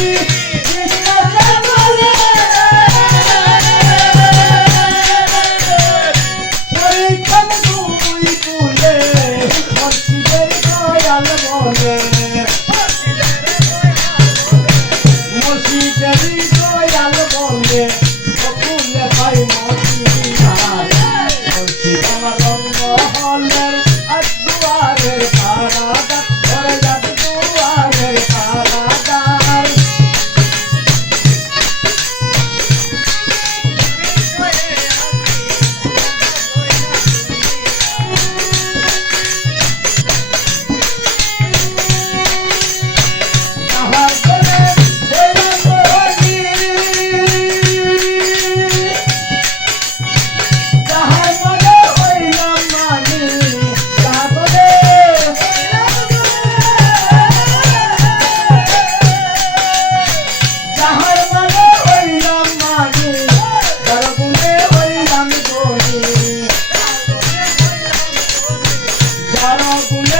Yeah. fulé.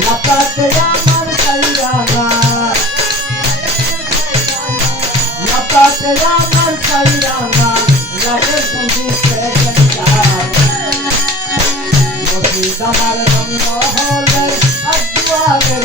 মাতাতে আমার সাইরানা মাতাতে আমার সাইরানা রাগে পুঁজি আমার রঙ হলে আগুয়াদের